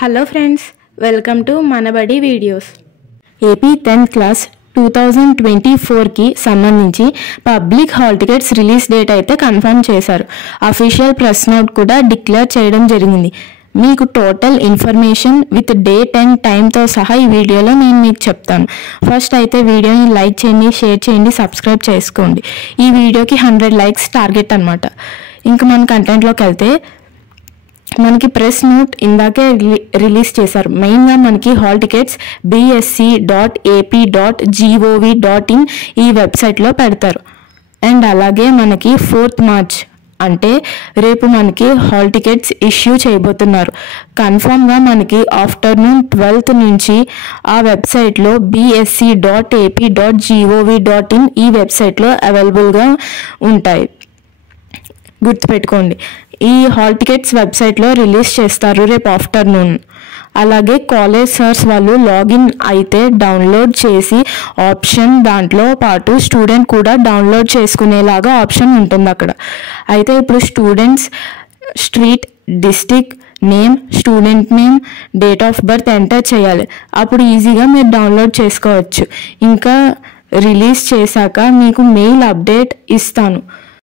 Hello friends, welcome to Manabadi videos. AP 10th class 2024కి సంబంధించి public hall tickets release date అయితే confirm చేశారు. Official press note కూడా declare చేయడం జరిగింది. మీకు total information with date and టైంతో సహా ఈ వీడియోలో నేను మీకు చెప్తాను. ఫస్ట్ అయితే వీడియోని లైక్ చేయండి, షేర్ చేయండి, సబ్స్క్రైబ్ చేసుకోండి. ఈ వీడియోకి 100 లైక్స్ టార్గెట్ అనమాట. ఇంకా మన కంటెంట్లోకి వెళ్తే మనకి ప్రెస్ నోట్ ఇందాకే రిలీజ్ చేశారు. మెయిన్గా మనకి హాల్ టికెట్స్ bsc.ap.gov.in ఈ వెబ్సైట్లో పెడతారు. అండ్ అలాగే మనకి 4th March అంటే రేపు మనకి హాల్ టికెట్స్ ఇష్యూ చేయబోతున్నారు. కన్ఫామ్గా మనకి ఆఫ్టర్నూన్ 12th నుంచి ఆ వెబ్సైట్లో bsc.ap.gov.in ఈ వెబ్సైట్లో అవైలబుల్గా ఉంటాయి. గుర్తుపెట్టుకోండి, ఈ హాల్ టికెట్స్ వెబ్సైట్లో రిలీజ్ చేస్తారు రేపు ఆఫ్టర్నూన్. అలాగే కాలేజ్ సర్స్ వాళ్ళు లాగిన్ అయితే డౌన్లోడ్ చేసి ఆప్షన్ దాంట్లో పాటు స్టూడెంట్ కూడా డౌన్లోడ్ చేసుకునేలాగా ఆప్షన్ ఉంటుంది అక్కడ. అయితే ఇప్పుడు students street, district name, student name, date of birth enter చేయాలి. అప్పుడు ఈజీగా మీరు డౌన్లోడ్ చేసుకోవచ్చు. ఇంకా రిలీజ్ చేశాక మీకు మెయిల్ అప్డేట్ ఇస్తాను.